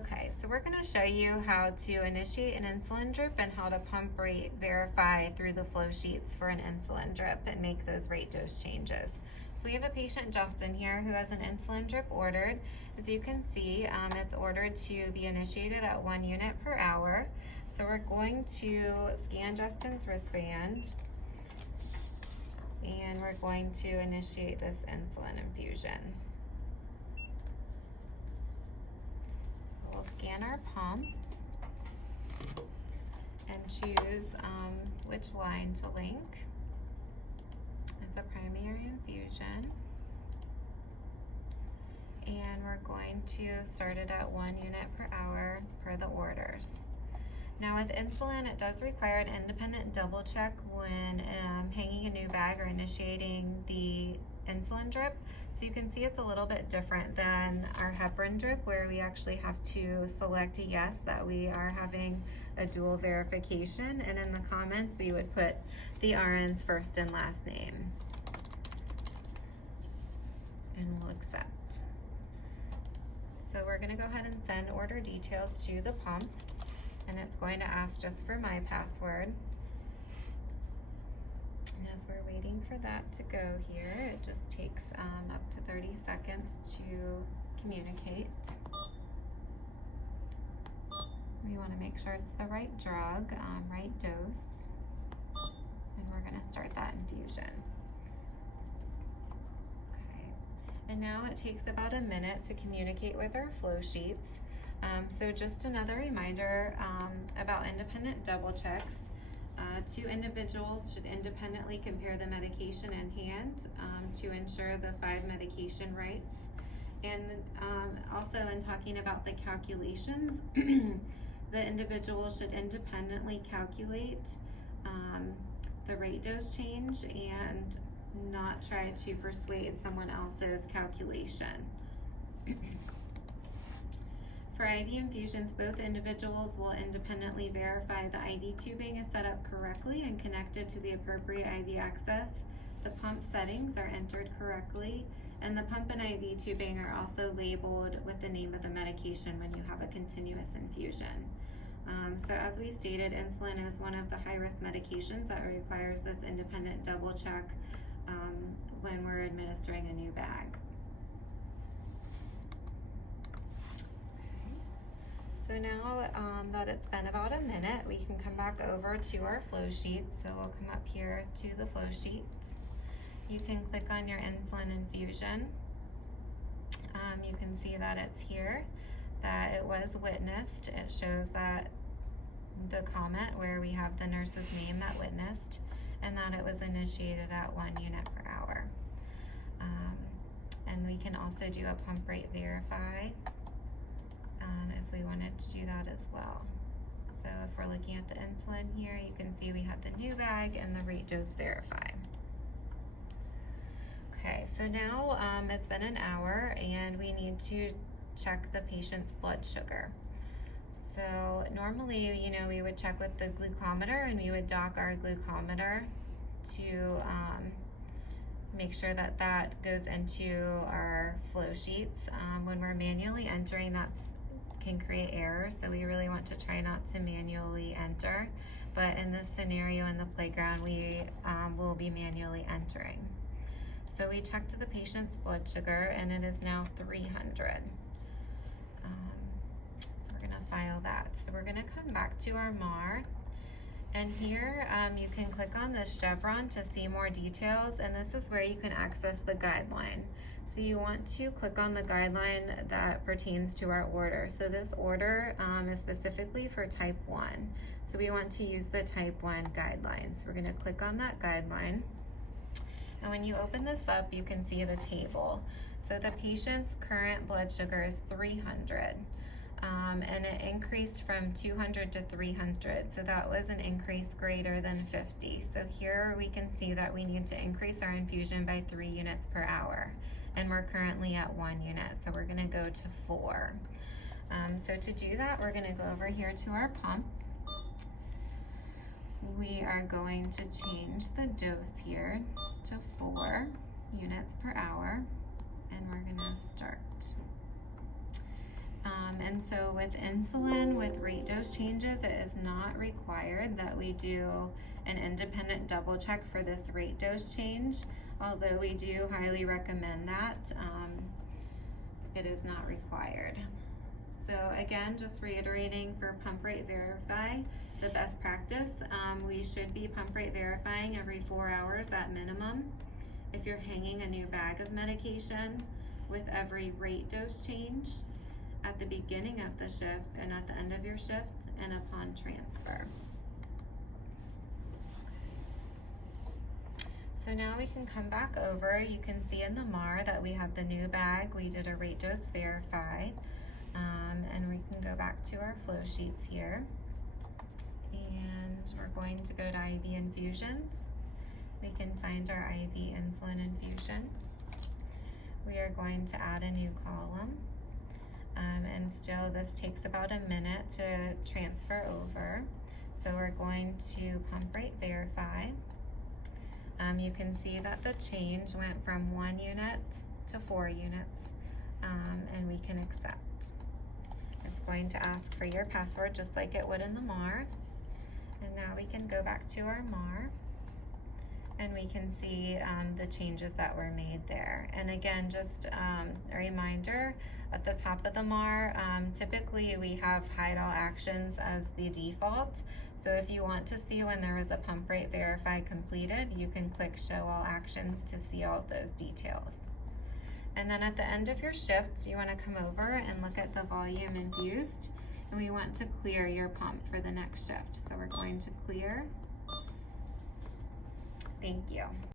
Okay, so we're going to show you how to initiate an insulin drip and how to pump rate verify through the flow sheets for an insulin drip and make those rate dose changes. So we have a patient, Justin, here who has an insulin drip ordered. As you can see, it's ordered to be initiated at 1 unit per hour. So we're going to scan Justin's wristband and we're going to initiate this insulin infusion. We'll scan our pump and choose which line to link. It's a primary infusion. And we're going to start it at 1 unit per hour per the orders. Now with insulin, it does require an independent double check when hanging a new bag or initiating the insulin drip. So you can see it's a little bit different than our heparin drip, where we actually have to select a yes that we are having a dual verification, and in the comments we would put the RN's first and last name and we'll accept. So we're going to go ahead and send order details to the pump, and it's going to ask just for my password. And as we're waiting for that to go here, it just takes up to 30 seconds to communicate. We want to make sure it's the right drug, right dose, and we're going to start that infusion. Okay, and now it takes about a minute to communicate with our flow sheets. So just another reminder about independent double checks. Two individuals should independently compare the medication in hand to ensure the 5 medication rights. And also in talking about the calculations, the individual should independently calculate the rate dose change and not try to persuade someone else's calculation. For IV infusions, both individuals will independently verify the IV tubing is set up correctly and connected to the appropriate IV access. The pump settings are entered correctly, and the pump and IV tubing are also labeled with the name of the medication when you have a continuous infusion. So as we stated, insulin is one of the high-risk medications that requires this independent double check when we're administering a new bag. So now that it's been about a minute, we can come back over to our flow sheets. So we'll come up here to the flow sheets. You can click on your insulin infusion. You can see that it's here, that it was witnessed. It shows that the comment where we have the nurse's name that witnessed, and that it was initiated at 1 unit per hour. And we can also do a pump rate verify if we wanted to do that as well. So if we're looking at the insulin here, you can see we have the new bag and the rate dose verify. Okay, so now it's been an hour and we need to check the patient's blood sugar. So normally, we would check with the glucometer, and we would dock our glucometer to make sure that that goes into our flow sheets. When we're manually entering, that can create errors, so we really want to try not to manually enter. But in this scenario in the playground, we will be manually entering. So we checked the patient's blood sugar, and it is now 300. So we're going to file that. So we're going to come back to our MAR, and here you can click on this chevron to see more details, and this is where you can access the guideline. So you want to click on the guideline that pertains to our order. So this order is specifically for type 1. So we want to use the type 1 guidelines. We're going to click on that guideline. And when you open this up, you can see the table. So the patient's current blood sugar is 300. And it increased from 200 to 300, so that was an increase greater than 50. So here we can see that we need to increase our infusion by 3 units per hour, and we're currently at 1 unit, so we're going to go to 4. So to do that, we're going to go over here to our pump. We are going to change the dose here to 4 units per hour, and we're going to start. And so with insulin, with rate dose changes, it is not required that we do an independent double check for this rate dose change. Although we do highly recommend that, it is not required. So again, just reiterating for pump rate verify, the best practice, we should be pump rate verifying every 4 hours at minimum. If you're hanging a new bag of medication, with every rate dose change at the beginning of the shift and at the end of your shift and upon transfer. So now we can come back over. You can see in the MAR that we have the new bag. We did a rate dose verify. And we can go back to our flow sheets here. And we're going to go to IV infusions. We can find our IV insulin infusion. We are going to add a new column. And still this takes about a minute to transfer over. So we're going to pump rate verify. You can see that the change went from 1 unit to 4 units, and we can accept. It's going to ask for your password just like it would in the MAR. And now we can go back to our MAR, and we can see the changes that were made there. And again, just a reminder, at the top of the MAR, typically we have hide all actions as the default. So if you want to see when there was a pump rate verify completed, you can click show all actions to see all of those details. And then at the end of your shift, you want to come over and look at the volume infused, and we want to clear your pump for the next shift. So we're going to clear. Thank you.